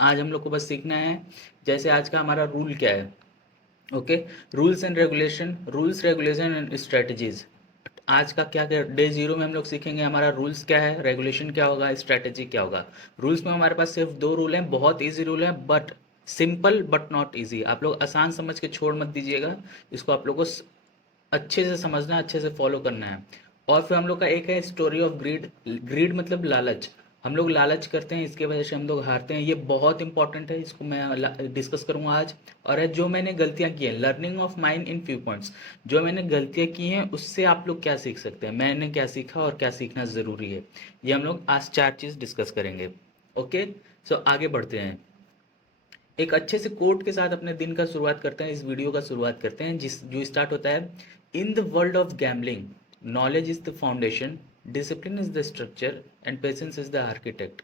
आज हम लोग को बस सीखना है, जैसे आज का हमारा रूल क्या है। Okay, rules regulation and strategies. आज का क्या क्या डे जीरो में हम लोग सीखेंगे, हमारा रूल्स क्या है, रेगुलेशन क्या होगा, स्ट्रेटजी क्या होगा। रूल्स में हमारे पास सिर्फ दो रूल हैं, बहुत इजी रूल है, but simple but not easy. आप लोग आसान समझ के छोड़ मत दीजिएगा, इसको आप लोग को अच्छे से समझना है, अच्छे से फॉलो करना है। और फिर हम लोग का एक है स्टोरी ऑफ ग्रीड। ग्रीड मतलब लालच। हम लोग लालच करते हैं, इसके वजह से हम लोग हारते हैं, ये बहुत इंपॉर्टेंट है, इसको मैं डिस्कस करूंगा आज। और है जो मैंने गलतियां की हैं, learning of mind in few points. जो मैंने गलतियां की हैं उससे आप लोग क्या सीख सकते हैं, मैंने क्या सीखा और क्या सीखना ज़रूरी है, ये हम लोग आज चार चीज़ डिस्कस करेंगे। ओके, सो आगे बढ़ते हैं। एक अच्छे से कोट के साथ अपने दिन का शुरुआत करते हैं, इस वीडियो का शुरुआत करते हैं, जिस जो स्टार्ट होता है, in the world of gambling knowledge is the foundation, discipline is the structure and patience is the architect.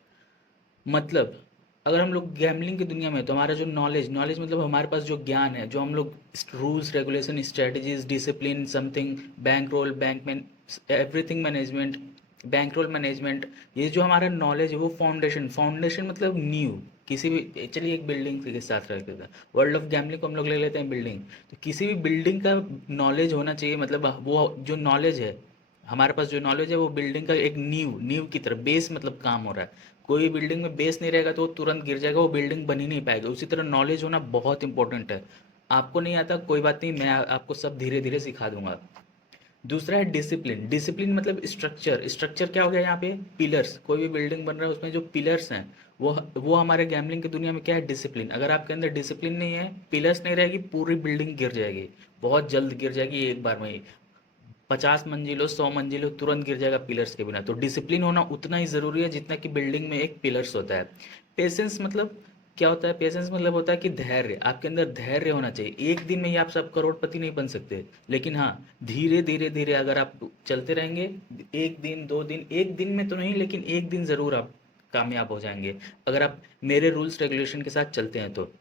मतलब अगर हम लोग गैम्बलिंग की दुनिया में, तो हमारा जो नॉलेज नॉलेज मतलब हमारे पास जो ज्ञान है, जो हम लोग rules regulation strategies discipline something, bank role bank में everything management, bank role management, ये जो हमारा नॉलेज है वो फाउंडेशन, फाउंडेशन मतलब नींव। किसी भी, चलिए एक बिल्डिंग के साथ रखते हैं, वर्ल्ड ऑफ गैम्बलिंग को हम लोग ले लेते हैं बिल्डिंग। तो किसी भी बिल्डिंग का नॉलेज होना चाहिए, मतलब वो जो नॉलेज है, हमारे पास जो नॉलेज है वो बिल्डिंग का एक नींव, नींव की तरह बेस मतलब काम हो रहा है। कोई बिल्डिंग में बेस नहीं रहेगा तो वो तुरंत गिर जाएगा, वो बिल्डिंग बन ही नहीं पाएगी। उसी तरह नॉलेज होना बहुत इंपॉर्टेंट है। आपको नहीं आता कोई बात नहीं, मैं आपको सब धीरे धीरे सिखा दूंगा। दूसरा है डिसिप्लिन। डिसिप्लिन मतलब स्ट्रक्चर। स्ट्रक्चर क्या हो गया यहाँ पे, पिलर्स। कोई भी बिल्डिंग बन रहा है उसमें जो पिलर्स हैं, वो हमारे गैम्बलिंग की दुनिया में क्या है, डिसिप्लिन। अगर आपके अंदर डिसिप्लिन नहीं है, पिलर्स नहीं रहेगी, पूरी बिल्डिंग गिर जाएगी, बहुत जल्द गिर जाएगी एक बार में ही। 50 मंजिल हो, 100 मंजिल हो, तुरंत गिर जाएगा पिलर्स के बिना। तो डिसिप्लिन होना उतना ही ज़रूरी है जितना कि बिल्डिंग में एक पिलर्स होता है। पेशेंस मतलब क्या होता है, पेशेंस मतलब होता है कि धैर्य, आपके अंदर धैर्य होना चाहिए। एक दिन में ही आप सब करोड़पति नहीं बन सकते, लेकिन हाँ, धीरे धीरे धीरे अगर आप चलते रहेंगे, एक दिन दो दिन, एक दिन में तो नहीं लेकिन एक दिन ज़रूर आप कामयाब हो जाएंगे, अगर आप मेरे रूल्स रेगुलेशन के साथ चलते हैं तो।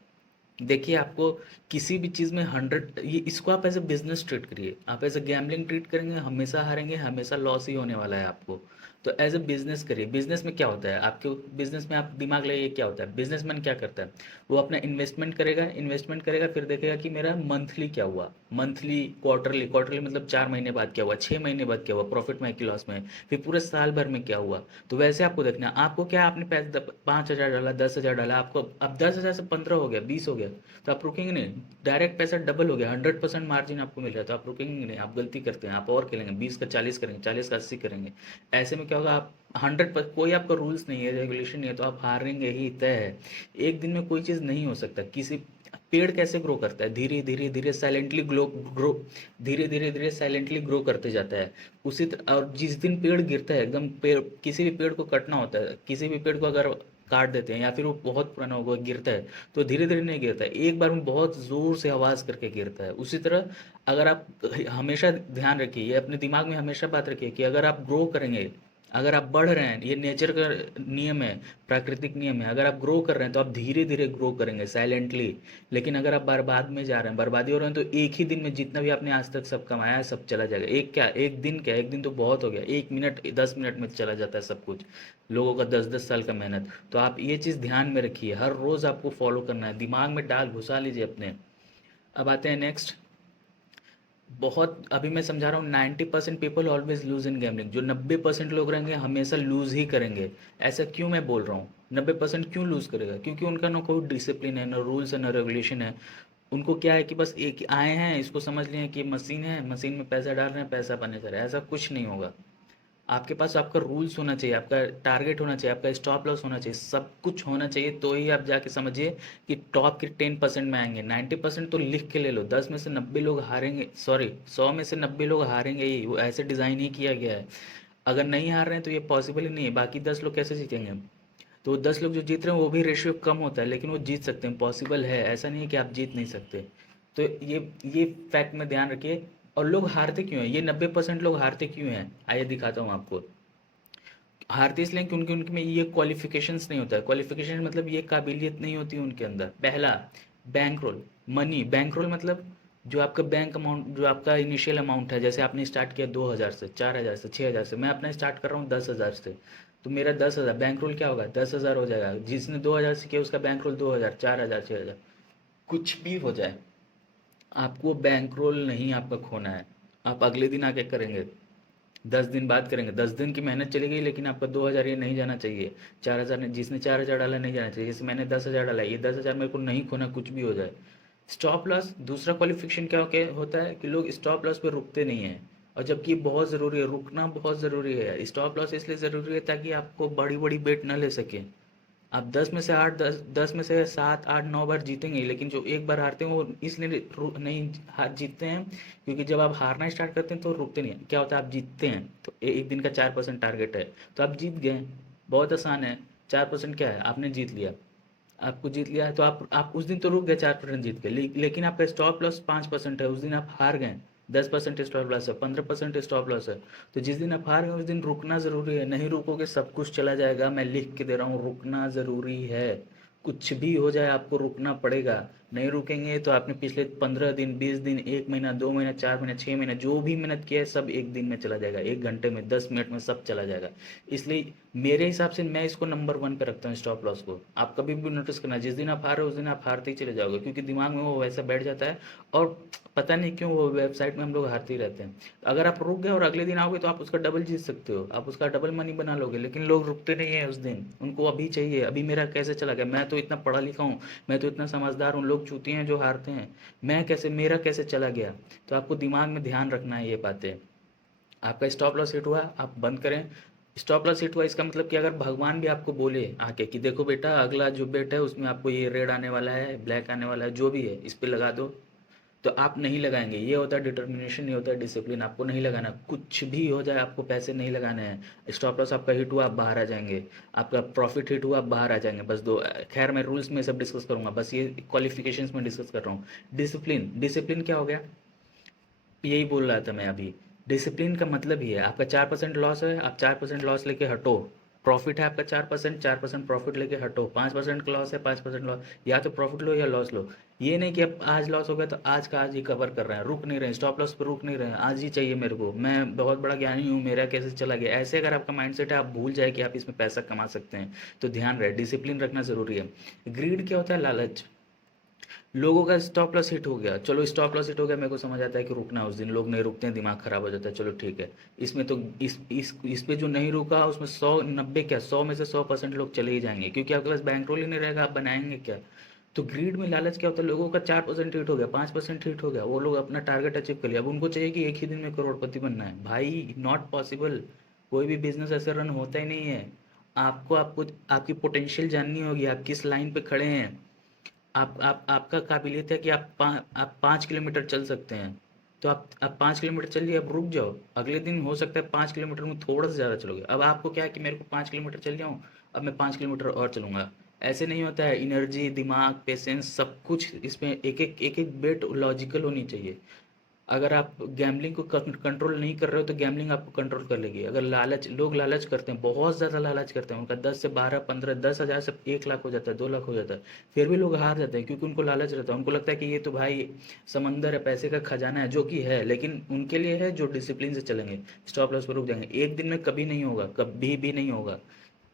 देखिए, आपको किसी भी चीज़ में 100, ये इसको आप एज ए बिजनेस ट्रीट करिए। आप एज ए गैम्बलिंग ट्रीट करेंगे, हमेशा हारेंगे, हमेशा लॉस ही होने वाला है आपको। तो एज ए बिजनेस करिए। बिजनेस में क्या होता है, आपके बिजनेस में आप दिमाग लगाइए क्या होता है। बिजनेसमैन क्या करता है, वो अपना इन्वेस्टमेंट करेगा, इन्वेस्टमेंट करेगा, फिर देखेगा कि मेरा मंथली क्या हुआ, मंथली, क्वार्टरली, क्वार्टरली मतलब 4 महीने बाद क्या हुआ, 6 महीने बाद क्या हुआ, प्रॉफिट में है कि लॉस में है, फिर पूरे साल भर में क्या हुआ। तो वैसे आपको देखना है, आपको क्या, आपने पैसे 5,000 डाला, 10,000 डाला, आपको अब 10,000 से 15 हो गया, 20 हो गया, तो आप रुकेंगे नहीं। डायरेक्ट पैसा डबल हो गया, 100% मार्जिन आपको मिल रहा है, तो आप रुकेंगे नहीं, आप गलती करते हैं, आप और खेलेंगे, 20 का 40 करेंगे, 40 का 80 करेंगे। ऐसे में क्या होगा, आप 100 कोई आपका रूल्स नहीं है, रेगुलेशन नहीं है, तो आप हारेंगे ही, तय है। एक दिन में कोई चीज़ नहीं हो सकता। किसी पेड़ कैसे ग्रो करता है, धीरे धीरे धीरे साइलेंटली ग्रो, धीरे धीरे धीरे साइलेंटली ग्रो करते जाता है। उसी तरह, और जिस दिन पेड़ गिरता है एकदम, पेड़, किसी भी पेड़ को कटना होता है, किसी भी पेड़ को अगर काट देते हैं या फिर वो बहुत पुराना होगा गिरता है, तो धीरे धीरे नहीं गिरता है, एक बार में बहुत ज़ोर से आवाज़ करके गिरता है। उसी तरह अगर आप, हमेशा ध्यान रखिए, ये अपने दिमाग में हमेशा बात रखिए कि अगर आप ग्रो करेंगे, अगर आप बढ़ रहे हैं, ये नेचर का नियम है, प्राकृतिक नियम है, अगर आप ग्रो कर रहे हैं तो आप धीरे धीरे ग्रो करेंगे साइलेंटली। लेकिन अगर आप बर्बाद में जा रहे हैं, बर्बादी हो रहे हैं, तो एक ही दिन में जितना भी आपने आज तक सब कमाया है सब चला जाएगा। एक क्या, एक दिन क्या, एक दिन तो बहुत हो गया, 1 मिनट 10 मिनट में चला जाता है सब कुछ, लोगों का 10-10 साल का मेहनत। तो आप ये चीज़ ध्यान में रखिए, हर रोज़ आपको फॉलो करना है, दिमाग में डाल घुसा लीजिए अपने। अब आते हैं नेक्स्ट। बहुत अभी मैं समझा रहा हूँ, 90% people always lose in gambling. जो 90% लोग रहेंगे हमेशा लूज ही करेंगे। ऐसा क्यों मैं बोल रहा हूँ, 90% क्यों लूज करेगा, क्योंकि उनका ना कोई डिसिप्लिन है, ना रूल्स है, ना रेगुलेशन है। उनको क्या है कि बस एक आए हैं, इसको समझ लिए कि मशीन है, मशीन में पैसा डाल रहे हैं, पैसा बने जा रहा है। ऐसा कुछ नहीं होगा। आपके पास आपका रूल्स होना चाहिए, आपका टारगेट होना चाहिए, आपका स्टॉप लॉस होना चाहिए, सब कुछ होना चाहिए, तो ही आप जाके समझिए कि टॉप के 10% में आएंगे। 90% तो लिख के ले लो, 10 में से 90 लोग हारेंगे, सॉरी 100 में से 90 लोग हारेंगे ही, वो ऐसे डिज़ाइन ही किया गया है। अगर नहीं हार रहे हैं तो ये पॉसिबल ही नहीं है, बाकी 10 लोग कैसे जीतेंगे। तो वो 10 लोग जो जीत रहे हैं वो भी रेशियो कम होता है, लेकिन वो जीत सकते हैं, पॉसिबल है, ऐसा नहीं है कि आप जीत नहीं सकते। तो ये फैक्ट में ध्यान रखिए। और लोग हारते क्यों हैं, ये 90% लोग हारते क्यों हैं, आइए दिखाता हूँ आपको। हारते इसलिए क्योंकि उनके में ये क्वालिफिकेशंस नहीं होता है। क्वालिफिकेशन मतलब ये काबिलियत नहीं होती उनके अंदर। पहला, bank roll, money. Bank roll मतलब जो आपका बैंक अमाउंट, जो आपका इनिशियल अमाउंट है, जैसे आपने स्टार्ट किया 2,000 से, 4,000 से, 6,000 से, मैं अपना स्टार्ट कर रहा हूँ 10,000 से। तो मेरा 10,000 बैंक रोल क्या होगा, 10,000 हो जाएगा। जिसने 2,000 से किया उसका बैंक रोल 2,000, 4,000, 6,000, कुछ भी हो जाए आपको बैंक रोल नहीं आपका खोना है। आप अगले दिन आके करेंगे, 10 दिन बाद करेंगे, 10 दिन की मेहनत चली गई, लेकिन आपका 2,000 ये नहीं जाना चाहिए। 4,000 ने, जिसने 4,000 डाला नहीं जाना चाहिए। जैसे मैंने 10,000 डाला, ये 10,000 मेरे को नहीं खोना, कुछ भी हो जाए। स्टॉप लॉस दूसरा क्वालिफिकेशन क्या होता है कि लोग स्टॉप लॉस पे रुकते नहीं हैं, और जबकि बहुत ज़रूरी है, रुकना बहुत ज़रूरी है। स्टॉप लॉस इसलिए ज़रूरी है ताकि आपको बड़ी बड़ी बेट ना ले सके। आप 10 में से 8, 10 में से 7, 8, 9 बार जीतेंगे, लेकिन जो एक बार हारते हैं वो इसलिए नहीं हार जीतते हैं क्योंकि जब आप हारना स्टार्ट करते हैं तो रुकते नहीं हैं। क्या होता है, आप जीतते हैं तो एक दिन का 4% टारगेट है, तो आप जीत गए। बहुत आसान है, 4% क्या है, आपने जीत लिया। आपको जीत लिया है तो आप उस दिन तो रुक गए, 4% जीत गए, लेकिन आपका स्टॉप लॉस 5% है, उस दिन आप हार गए। 10% स्टॉप लॉस है, 15% स्टॉप लॉस है। तो जिस दिन आप हार गए उस दिन रुकना ज़रूरी है, नहीं रुकोगे सब कुछ चला जाएगा। मैं लिख के दे रहा हूँ, रुकना ज़रूरी है। कुछ भी हो जाए आपको रुकना पड़ेगा। नहीं रुकेंगे तो आपने पिछले 15 दिन, 20 दिन, 1 महीना, 2 महीना, 4 महीना, 6 महीना जो भी मेहनत किया है सब एक दिन में चला जाएगा, 1 घंटे में, 10 मिनट में सब चला जाएगा। इसलिए मेरे हिसाब से मैं इसको नंबर 1 पे रखता हूँ स्टॉप लॉस को। आप कभी भी नोटिस करना, जिस दिन आप हार रहे हो उस दिन आप हारते ही चले जाओगे, क्योंकि दिमाग में वो वैसा बैठ जाता है। और पता नहीं क्यों वो वेबसाइट में हम लोग हारते ही रहते हैं। अगर आप रुक गए और अगले दिन आओगे तो आप उसका डबल जीत सकते हो, आप उसका डबल मनी बना लोगे, लेकिन लोग रुकते नहीं है उस दिन। उनको अभी चाहिए, अभी मेरा कैसे चला गया, मैं तो इतना पढ़ा लिखा हूँ, मैं तो इतना समझदार हूँ, लोग चूतिए हैं जो हारते हैं, मैं कैसे, मेरा कैसे चला गया। तो आपको दिमाग में ध्यान रखना है ये बातें। आपका स्टॉप लॉस हिट हुआ, आप बंद करें। स्टॉप लॉस हिट हुआ इसका मतलब कि अगर भगवान भी आपको बोले आके कि देखो बेटा अगला जो बेट है उसमें आपको ये रेड आने वाला है, ब्लैक आने वाला है, जो भी है इस पे लगा दो, तो आप नहीं लगाएंगे। ये होता है डिटर्मिनेशन, ये होता है डिसिप्लिन। आपको नहीं लगाना, कुछ भी हो जाए आपको पैसे नहीं लगाने हैं। स्टॉप लॉस आपका हिट हुआ आप बाहर आ जाएंगे, आपका प्रॉफिट हिट हुआ आप बाहर आ जाएंगे, बस दो। खैर मैं रूल्स में सब डिस्कस करूंगा, बस ये क्वालिफिकेशंस में डिस्कस कर रहा हूँ। डिसिप्लिन, डिसिप्लिन क्या हो गया, यही बोल रहा था मैं अभी। डिसिप्लिन का मतलब ये है, आपका 4% लॉस है, आप 4% लॉस लेके हटो। प्रॉफिट है आपका 4%, 4% प्रॉफिट लेके हटो। 5% का लॉस है, 5% लॉस, या तो प्रॉफिट लो या लॉस लो। ये नहीं कि अब आज लॉस हो गया तो आज का आज ही कवर कर रहे हैं, रुक नहीं रहे हैं, स्टॉप लॉस पर रुक नहीं रहे हैं, आज ही चाहिए मेरे को, मैं बहुत बड़ा ज्ञानी हूँ, मेरा कैसे चला गया। ऐसे अगर आपका माइंडसेट है, आप भूल जाए कि आप इसमें पैसा कमा सकते हैं। तो ध्यान रहे, डिसिप्लिन रखना ज़रूरी है। ग्रीड क्या होता है, लालच। लोगों का स्टॉप लॉस हिट हो गया, चलो स्टॉप लॉस हिट हो गया, मेरे को समझ आता है कि रुकना है, उस दिन लोग नहीं रुकते हैं, दिमाग खराब हो जाता है, चलो ठीक है। इसमें तो इस पे जो नहीं रुका उसमें 100, 90 क्या, 100 में से 100% लोग चले ही जाएंगे, क्योंकि आपके पास बैंक रोल ही नहीं रहेगा, आप बनाएंगे क्या। तो ग्रीड में लालच क्या होता है, लोगों का 4% हिट हो गया, 5% हिट हो गया, वो लोग अपना टारगेट अचीव कर लिया, अब उनको चाहिए कि एक ही दिन में करोड़पति बनना है। भाई नॉट पॉसिबल, कोई भी बिजनेस ऐसे रन होता ही नहीं है। आपको आपकी पोटेंशियल जाननी होगी, आप किस लाइन पे खड़े हैं। आपका काबिलियत है कि आप 5 किलोमीटर चल सकते हैं, तो आप 5 किलोमीटर चलिए, अब रुक जाओ। अगले दिन हो सकता है 5 किलोमीटर में थोड़ा सा ज़्यादा चलोगे, अब आपको क्या है कि मेरे को 5 किलोमीटर चल जाऊँ, अब मैं 5 किलोमीटर और चलूँगा। ऐसे नहीं होता है, एनर्जी, दिमाग, पेशेंस, सब कुछ इसमें एक एक बेट लॉजिकल होनी चाहिए। अगर आप गैम्बलिंग को कंट्रोल नहीं कर रहे हो तो गैम्बलिंग आपको कंट्रोल कर लेगी। अगर लालच, लोग लालच करते हैं, बहुत ज़्यादा लालच करते हैं, उनका 10 से 12, 15, 10,000 से 1 लाख हो जाता है, 2 लाख हो जाता है, फिर भी लोग हार जाते हैं क्योंकि उनको लालच रहता है। उनको लगता है कि ये तो भाई समंदर है, पैसे का खजाना है, जो कि है, लेकिन उनके लिए है जो डिसिप्लिन से चलेंगे, स्टॉप लॉस पर रुक जाएंगे। एक दिन में कभी नहीं होगा, कभी भी नहीं होगा।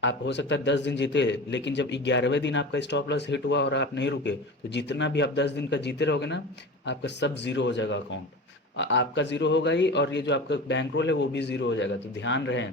आप हो सकता है 10 दिन जीते, लेकिन जब 11वें दिन आपका स्टॉप लॉस हिट हुआ और आप नहीं रुके, तो जितना भी आप 10 दिन का जीते रहोगे ना, आपका सब जीरो हो जाएगा अकाउंट। आपका ज़ीरो होगा ही, और ये जो आपका बैंक रोल है वो भी ज़ीरो हो जाएगा, तो ध्यान रहे।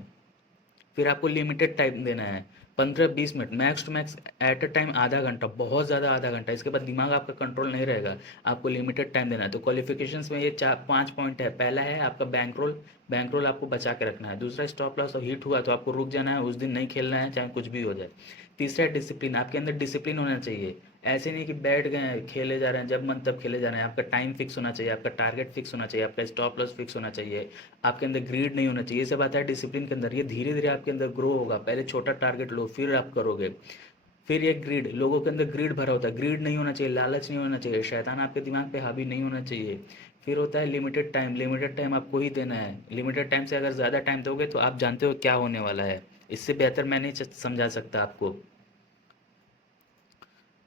फिर आपको लिमिटेड टाइम देना है, 15-20 minute, max to max at a time आधा घंटा, बहुत ज़्यादा आधा घंटा, इसके बाद दिमाग आपका कंट्रोल नहीं रहेगा। आपको लिमिटेड टाइम देना है। तो क्वालिफिकेशंस में ये 4-5 पॉइंट है। पहला है आपका बैंक रोल, बैंक रोल आपको बचा के रखना है। दूसरा, स्टॉप लॉस हिट हुआ तो आपको रुक जाना है, उस दिन नहीं खेलना है चाहे कुछ भी हो जाए। तीसरा, डिसिप्लिन, आपके अंदर डिसिप्लिन होना चाहिए। ऐसे नहीं कि बैठ गए हैं खेले जा रहे हैं, जब मन तब खेले जा रहे हैं। आपका टाइम फिक्स होना चाहिए, आपका टारगेट फिक्स होना चाहिए, आपका स्टॉप लॉस फिक्स होना चाहिए, आपके अंदर ग्रीड नहीं होना चाहिए। ये सब आता है डिसिप्लिन के अंदर, ये धीरे धीरे आपके अंदर ग्रो होगा। पहले छोटा टारगेट लो, फिर आप करोगे। फिर ये ग्रीड, लोगों के अंदर ग्रीड भरा होता है, ग्रीड नहीं होना चाहिए, लालच नहीं होना चाहिए, शैतान आपके दिमाग पे हावी नहीं होना चाहिए। फिर होता है लिमिटेड टाइम, लिमिटेड टाइम आपको ही देना है। लिमिटेड टाइम से अगर ज़्यादा टाइम दोगे तो आप जानते हो क्या होने वाला है, इससे बेहतर मैं नहीं समझा सकता आपको।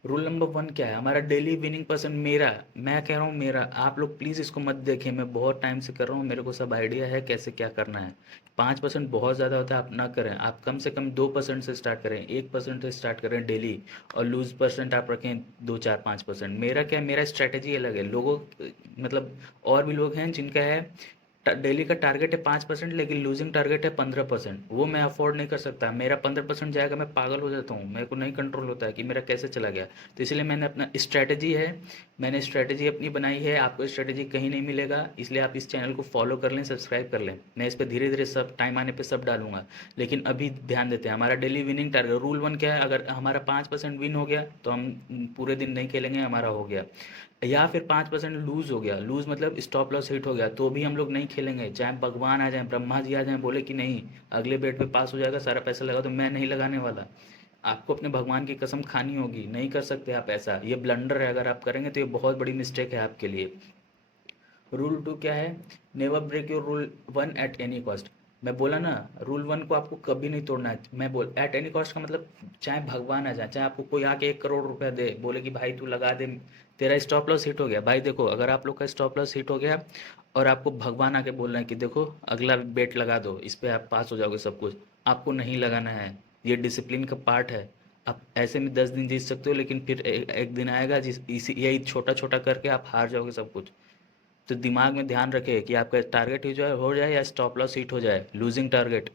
रूल नंबर 1 क्या है हमारा? डेली विनिंग परसेंट मेरा, मैं कह रहा हूँ मेरा, आप लोग प्लीज़ इसको मत देखिए, मैं बहुत टाइम से कर रहा हूँ, मेरे को सब आइडिया है कैसे क्या करना है। 5% बहुत ज़्यादा होता है, आप ना करें, आप कम से कम 2% से स्टार्ट करें, 1% से स्टार्ट करें डेली, और लूज परसेंट आप रखें 2 4 5%। मेरा क्या है, मेरा स्ट्रैटेजी अलग है, लोगों मतलब और भी लोग हैं जिनका है डेली का टारगेट है 5%, लेकिन लूजिंग टारगेट है 15%। वो मैं अफोर्ड नहीं कर सकता, मेरा 15% जाएगा मैं पागल हो जाता हूँ, मेरे को नहीं कंट्रोल होता है कि मेरा कैसे चला गया। तो इसलिए मैंने अपना स्ट्रैटेजी है, मैंने स्ट्रैटेजी अपनी बनाई है, आपको स्ट्रैटेजी कहीं नहीं मिलेगा, इसलिए आप इस चैनल को फॉलो कर लें, सब्सक्राइब कर लें, मैं इस पर धीरे धीरे सब टाइम आने पर सब डालूंगा। लेकिन अभी ध्यान देते हैं, हमारा डेली विनिंग टारगेट रूल 1 क्या है, अगर हमारा 5% विन हो गया तो हम पूरे दिन नहीं खेलेंगे, हमारा हो गया। या फिर 5% लूज़ हो गया, लूज़ मतलब स्टॉप लॉस हिट हो गया, तो भी हम लोग नहीं खेलेंगे, चाहे भगवान आ जाए, ब्रह्मा जी आ जाएं, बोले कि नहीं अगले बेट पे पास हो जाएगा सारा पैसा लगा, तो मैं नहीं लगाने वाला। आपको अपने भगवान की कसम खानी होगी, नहीं कर सकते आप ऐसा, ये ब्लंडर है, अगर आप करेंगे तो ये बहुत बड़ी मिस्टेक है आपके लिए। रूल 2 क्या है? Never break your rule 1 at any cost. मैं बोला ना, रूल 1 को आपको कभी नहीं तोड़ना है। मैं बोल एट एनी कॉस्ट का मतलब चाहे भगवान आ जाए, चाहे आपको कोई आके 1 करोड़ रुपया दे, बोले कि भाई तू लगा दे, तेरा स्टॉप लॉस हिट हो गया। भाई देखो, अगर आप लोग का स्टॉप लॉस हिट हो गया और आपको भगवान आके बोल रहे हैं कि देखो अगला बेट लगा दो, इस पर आप पास हो जाओगे सब कुछ, आपको नहीं लगाना है। ये डिसिप्लिन का पार्ट है। आप ऐसे में 10 दिन जीत सकते हो, लेकिन फिर एक दिन आएगा जिस इसी यही छोटा छोटा करके आप हार जाओगे सब कुछ। तो दिमाग में ध्यान रखे कि आपका टारगेट ही जो हो जाए या स्टॉप लॉस हिट हो जाए, लूजिंग टारगेट।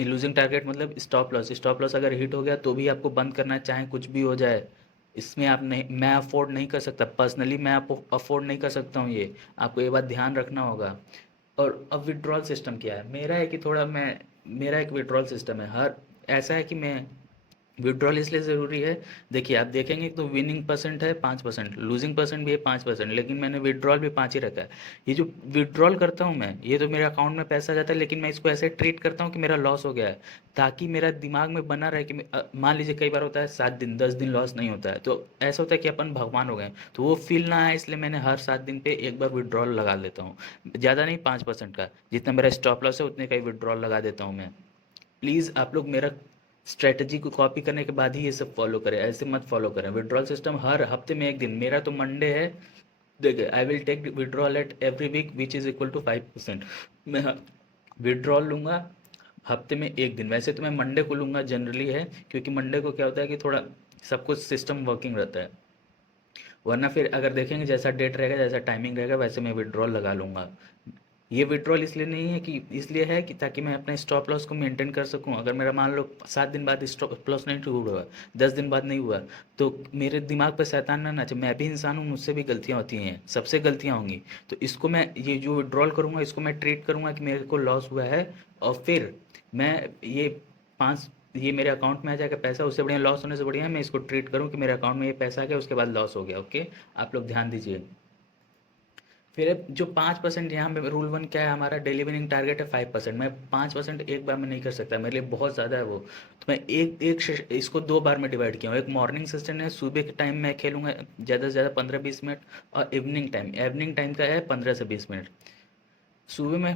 लूजिंग टारगेट मतलब स्टॉप लॉस, स्टॉप लॉस अगर हिट हो गया तो भी आपको बंद करना है, चाहे कुछ भी हो जाए। इसमें आप नहीं, मैं अफोर्ड नहीं कर सकता, पर्सनली मैं आपको अफोर्ड नहीं कर सकता हूँ ये, आपको ये बात ध्यान रखना होगा। और अब विड्रॉल सिस्टम क्या है मेरा, है कि थोड़ा मैं, मेरा एक विड्रॉल सिस्टम है, हर ऐसा है कि मैं विड्रॉल इसलिए ज़रूरी है। देखिए आप देखेंगे तो विनिंग परसेंट है 5%, लूजिंग परसेंट भी है 5%, लेकिन मैंने विड्रॉल भी 5 ही रखा है। ये जो विड्रॉल करता हूँ मैं, ये तो मेरे अकाउंट में पैसा जाता है, लेकिन मैं इसको ऐसे ट्रीट करता हूँ कि मेरा लॉस हो गया है, ताकि मेरा दिमाग में बना रहे कि मान लीजिए कई बार होता है 7 दिन 10 दिन लॉस नहीं होता है, तो ऐसा होता है कि अपन भगवान हो गए, तो वो फील ना आए, इसलिए मैंने हर 7 दिन पे एक बार विड्रॉल लगा लेता हूँ। ज़्यादा नहीं, 5% का, जितना मेरा स्टॉप लॉस है उतने का ही विड्रॉल लगा देता हूँ मैं। प्लीज़ आप लोग मेरा स्ट्रेटजी को कॉपी करने के बाद ही ये सब फॉलो करें, ऐसे मत फॉलो करें। विड्रॉल सिस्टम हर हफ्ते में एक दिन, मेरा तो मंडे है, देखिए I will take withdrawal at every week which is equal to 5%। मैं विड्रॉल लूँगा हफ्ते में एक दिन, वैसे तो मैं मंडे को लूँगा जनरली है, क्योंकि मंडे को क्या होता है कि थोड़ा सब कुछ सिस्टम वर्किंग रहता है, वरना फिर अगर देखेंगे जैसा डेट रहेगा जैसा टाइमिंग रहेगा वैसे मैं विड्रॉल लगा लूँगा। ये विड्रॉल इसलिए नहीं है कि, इसलिए है कि ताकि मैं अपने स्टॉप लॉस को मेंटेन कर सकूं। अगर मेरा मान लो 7 दिन बाद स्टॉप लॉस नहीं हुआ, 10 दिन बाद नहीं हुआ, तो मेरे दिमाग पर शैतान ना नाचे, मैं भी इंसान हूँ, मुझसे भी गलतियाँ होती हैं, सबसे गलतियाँ होंगी। तो इसको मैं, ये जो विड्रॉल करूँगा इसको मैं ट्रीट करूँगा कि मेरे को लॉस हुआ है, और फिर मैं ये 5, ये मेरे अकाउंट में आ जाएगा पैसा, उससे बढ़िया लॉस होने से बढ़िया है मैं इसको ट्रीट करूँ कि मेरे अकाउंट में ये पैसा आ गया उसके बाद लॉस हो गया। ओके, आप लोग ध्यान दीजिए। फिर अब जो 5% यहाँ पे रूल 1 क्या है, हमारा डेली विनिंग टारगेट है 5%, मैं 5% एक बार में नहीं कर सकता, मेरे लिए बहुत ज़्यादा है वो। तो मैं इसको 2 बार में डिवाइड किया हूँ। एक मॉर्निंग सेशन है, सुबह के टाइम मैं खेलूँगा ज़्यादा से ज़्यादा 15 20 मिनट, और इवनिंग टाइम का है 15 से 20 मिनट। सुबह में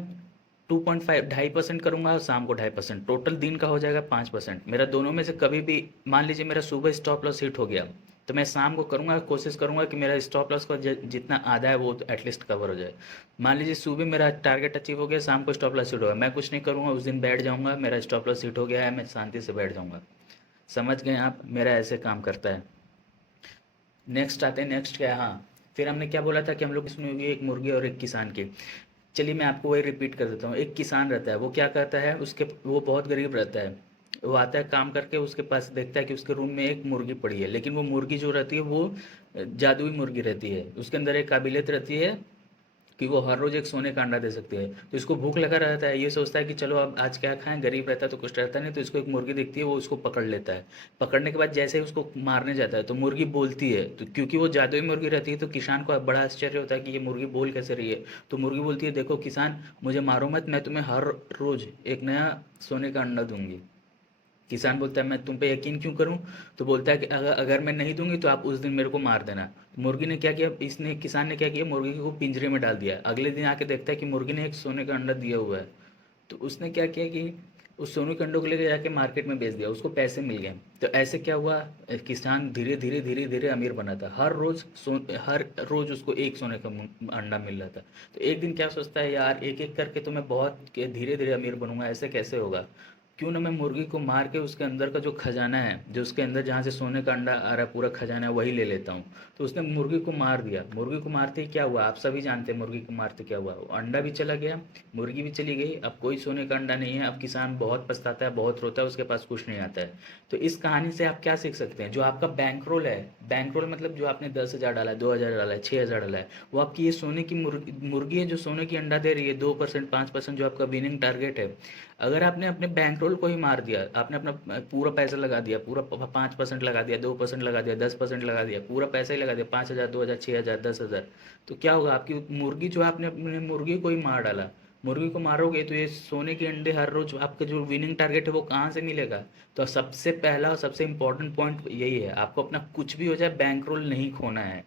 2.5 2.5% करूँगा, और शाम को 2.5%, टोटल दिन का हो जाएगा 5%। मेरा दोनों में से कभी भी, मान लीजिए मेरा सुबह स्टॉप लॉस हिट हो गया, तो मैं शाम को करूँगा, कोशिश करूँगा कि मेरा स्टॉप लॉस का जितना आधा है वो एटलीस्ट कवर हो जाए। मान लीजिए सुबह मेरा टारगेट अचीव हो गया, शाम को स्टॉप लॉस हिट होगा, मैं कुछ नहीं करूँगा, उस दिन बैठ जाऊँगा, मेरा स्टॉप लॉस हिट हो गया है, मैं शांति से बैठ जाऊँगा। समझ गए आप, मेरा ऐसे काम करता है। नेक्स्ट आते हैं, नेक्स्ट क्या है, हाँ, फिर हमने क्या बोला था कि हम लोग इसमें होगी एक मुर्गी और एक किसान की। चलिए मैं आपको वही रिपीट कर देता हूँ। एक किसान रहता है, वो क्या करता है, उसके वो बहुत गरीब रहता है, वो आता है काम करके, उसके पास देखता है कि उसके रूम में एक मुर्गी पड़ी है, लेकिन वो मुर्गी जो रहती है वो जादुई मुर्गी रहती है, उसके अंदर एक काबिलियत रहती है कि वो हर रोज़ एक सोने का अंडा दे सकती है। तो इसको भूख लगा रहता है, ये सोचता है कि चलो अब आज क्या खाएं, गरीब रहता है तो कुछ रहता नहीं, तो इसको एक मुर्गी दिखती है, वो उसको पकड़ लेता है। पकड़ने के बाद जैसे ही उसको मारने जाता है तो मुर्गी बोलती है, तो क्योंकि वो जादुई मुर्गी रहती है तो किसान को बड़ा आश्चर्य होता है कि ये मुर्गी बोल कैसे रही है। तो मुर्गी बोलती है, देखो किसान, मुझे मारो मत, मैं तुम्हें हर रोज़ एक नया सोने का अंडा दूंगी। किसान बोलता है, मैं तुम पे यकीन क्यों करूं? तो बोलता है कि अगर अगर मैं नहीं दूंगी तो आप उस दिन मेरे को मार देना। तो मुर्गी ने क्या किया, इसने किसान ने क्या किया, मुर्गी को पिंजरे में डाल दिया। अगले दिन आके देखता है कि मुर्गी ने एक सोने का अंडा दिया हुआ है। तो उसने क्या किया कि उस सोने के अंडों को लेके जाके मार्केट में बेच दिया, उसको पैसे मिल गए। तो ऐसे क्या हुआ, किसान धीरे धीरे धीरे धीरे अमीर बना था। हर रोज उसको एक सोने का अंडा मिल रहा था। तो एक दिन क्या सोचता है, यार एक एक करके तो मैं बहुत धीरे धीरे अमीर बनूंगा, ऐसे कैसे होगा, क्यों ना मैं मुर्गी को मार के उसके अंदर का जो खजाना है, जो उसके अंदर जहाँ से सोने का अंडा आ रहा है पूरा खजाना है, वही ले लेता हूँ। तो उसने मुर्गी को मार दिया। मुर्गी को मारते ही क्या हुआ, आप सभी जानते हैं मुर्गी को मारते क्या हुआ, वो अंडा भी चला गया, मुर्गी भी चली गई, अब कोई सोने का अंडा नहीं है। अब किसान बहुत पछताता है, बहुत रोता है, उसके पास कुछ नहीं आता है। तो इस कहानी से आप क्या सीख सकते हैं, जो आपका बैंक रोल है, बैंक रोल मतलब जो आपने 10,000 डाला है, 2,000 डाला है, 6,000 डाला है, वो आपकी ये सोने की मुर्गी है जो सोने की अंडा दे रही है, 2% 5% जो आपका विनिंग टारगेट है। अगर आपने अपने बैंक रोल को ही मार दिया, आपने अपना पूरा पैसा लगा दिया, पूरा 5% लगा दिया, 2% लगा दिया, 10% लगा दिया, पूरा पैसा ही लगा दिया, 5,000 2,000 6,000 10,000, तो क्या होगा, आपकी मुर्गी जो है, आपने अपने मुर्गी को ही मार डाला। मुर्गी को मारोगे तो ये सोने के अंडे हर रोज आपका जो विनिंग टारगेट है वो कहाँ से मिलेगा। तो सबसे पहला और सबसे इंपॉर्टेंट पॉइंट यही है, आपको अपना कुछ भी हो जाए बैंक रोल नहीं खोना है।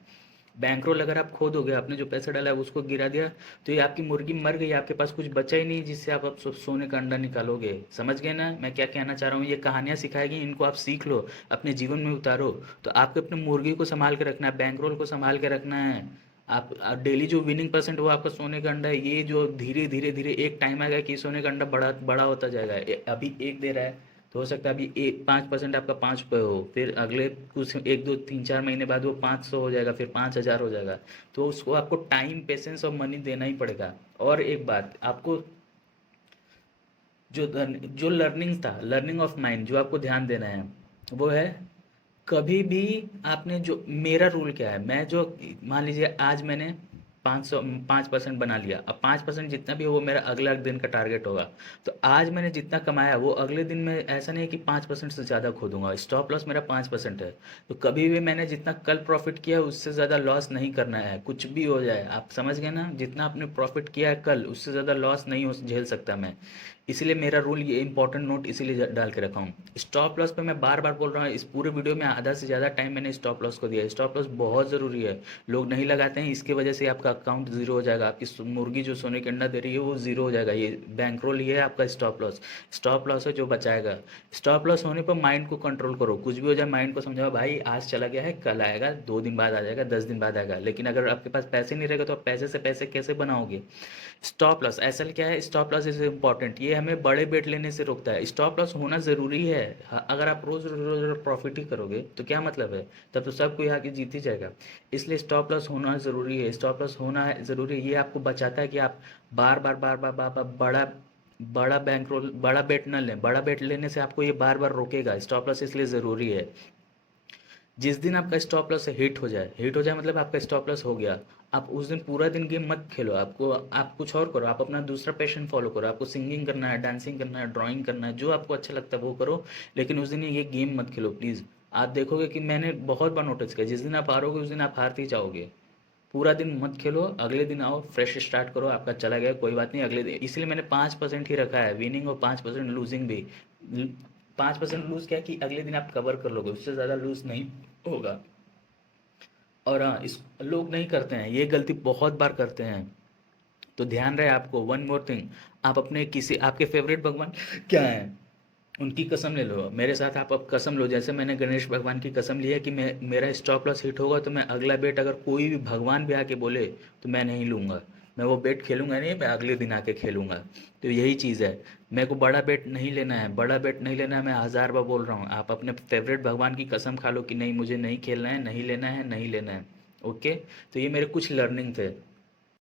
बैंक रोल अगर आप खो दोगे, आपने जो पैसा डाला है उसको गिरा दिया, तो ये आपकी मुर्गी मर गई, आपके पास कुछ बचा ही नहीं जिससे आप अब सोने का अंडा निकालोगे। समझ गए ना मैं क्या कहना चाह रहा हूँ, ये कहानियाँ सिखाएगी, इनको आप सीख लो, अपने जीवन में उतारो। तो आपको अपने मुर्गी को संभाल के रखना है, बैंक रोल को संभाल के रखना है। आप डेली जो विनिंग परसेंट वो आपका सोने का अंडा है, ये जो धीरे धीरे धीरे एक टाइम आएगा कि सोने का अंडा बड़ा बड़ा होता जाएगा। अभी एक दे रहा है, तो हो सकता है अभी 5% आपका 5 रुपये हो, फिर अगले कुछ 1 2 3 4 महीने बाद वो 500 हो जाएगा, फिर 5,000 हो जाएगा। तो उसको आपको टाइम, पेशेंस और मनी देना ही पड़ेगा। और एक बात आपको, जो लर्निंग था, लर्निंग ऑफ माइंड, जो आपको ध्यान देना है वो है, कभी भी आपने जो, मेरा रूल क्या है, मैं जो, मान लीजिए आज मैंने 5% बना लिया, अब 5% जितना भी हो वो मेरा अगला दिन का टारगेट होगा। तो आज मैंने जितना कमाया वो अगले दिन में ऐसा नहीं है कि 5% से ज़्यादा खो दूंगा, स्टॉप लॉस मेरा 5% है। तो कभी भी मैंने जितना कल प्रॉफिट किया है उससे ज़्यादा लॉस नहीं करना है, कुछ भी हो जाए। आप समझ गए ना, जितना आपने प्रॉफिट किया है कल, उससे ज़्यादा लॉस नहीं हो झेल सकता मैं। इसलिए मेरा रूल ये इंपॉर्टेंट नोट इसीलिए डाल के रखा हूँ। स्टॉप लॉस पे मैं बार बार बोल रहा हूँ, इस पूरे वीडियो में आधा से ज़्यादा टाइम मैंने स्टॉप लॉस को दिया है। स्टॉप लॉस बहुत ज़रूरी है, लोग नहीं लगाते हैं, इसके वजह से आपका अकाउंट जीरो हो जाएगा, आपकी मुर्गी जो सोने के अंडा दे रही है वो जीरो हो जाएगा। ये बैंक रोल ये है आपका स्टॉप लॉस। स्टॉप लॉस है जो बचाएगा। स्टॉप लॉस होने पर माइंड को कंट्रोल करो, कुछ भी हो जाए माइंड को समझाओ, भाई आज चला गया है, कल आएगा, 2 दिन बाद आ जाएगा, 10 दिन बाद आएगा। लेकिन अगर आपके पास पैसे नहीं रहेगा तो आप पैसे से पैसे कैसे बनाओगे। स्टॉप लॉस असल क्या है, स्टॉप लॉस इज इम्पॉर्टेंट, ये हमें बड़े बेट लेने से रोकता है। स्टॉप लॉस होना ज़रूरी है। अगर आप रोज रोज रोज प्रॉफिट ही करोगे तो क्या मतलब है, तब तो सब कोई आके जीत ही जाएगा। इसलिए स्टॉप लॉस होना ज़रूरी है, स्टॉप लॉस होना है ज़रूरी है। ये आपको बचाता है कि आप बार बार बार बार बार बार बड़ा बड़ा बैंक रोल, बड़ा बेट न लें। बड़ा बेट लेने से आपको ये बार बार रोकेगा। स्टॉप लॉस इसलिए ज़रूरी है। जिस दिन आपका स्टॉप लॉस हिट हो जाए, हिट हो जाए मतलब आपका स्टॉप लॉस हो गया, आप उस दिन पूरा दिन गेम मत खेलो। आपको, आप कुछ और करो, आप अपना दूसरा पैशन फॉलो करो। आपको सिंगिंग करना है, डांसिंग करना है, ड्राइंग करना है, जो आपको अच्छा लगता है वो करो, लेकिन उस दिन ये गेम मत खेलो प्लीज़। आप देखोगे कि मैंने बहुत बार नोटिस किया, जिस दिन आप हारोगे उस दिन आप हारते ही जाओगे। पूरा दिन मत खेलो, अगले दिन आओ, फ्रेश स्टार्ट करो। आपका चला गया कोई बात नहीं, अगले दिन, इसलिए मैंने 5% ही रखा है विनिंग और 5% लूजिंग भी। 5% लूज क्या कि अगले दिन आप कवर कर लोगे, उससे ज़्यादा लूज नहीं होगा। और हाँ, इस लोग नहीं करते हैं, ये गलती बहुत बार करते हैं। तो ध्यान रहे आपको, वन मोर थिंग, आप अपने किसी, आपके फेवरेट भगवान क्या हैं, उनकी कसम ले लो मेरे साथ। आप अब कसम लो, जैसे मैंने गणेश भगवान की कसम ली है कि मैं, मेरा स्टॉप लॉस हिट होगा तो मैं अगला बेट, अगर कोई भी भगवान भी आके बोले तो मैं नहीं लूँगा। मैं वो बेट खेलूंगा नहीं, मैं अगले दिन आके खेलूंगा। तो यही चीज़ है, मेरे को बड़ा बेट नहीं लेना है, बड़ा बेट नहीं लेना है। मैं 1000 बार बोल रहा हूँ, आप अपने फेवरेट भगवान की कसम खा लो कि नहीं, मुझे नहीं खेलना है, नहीं लेना है, नहीं लेना है। ओके। तो ये मेरे कुछ लर्निंग थे,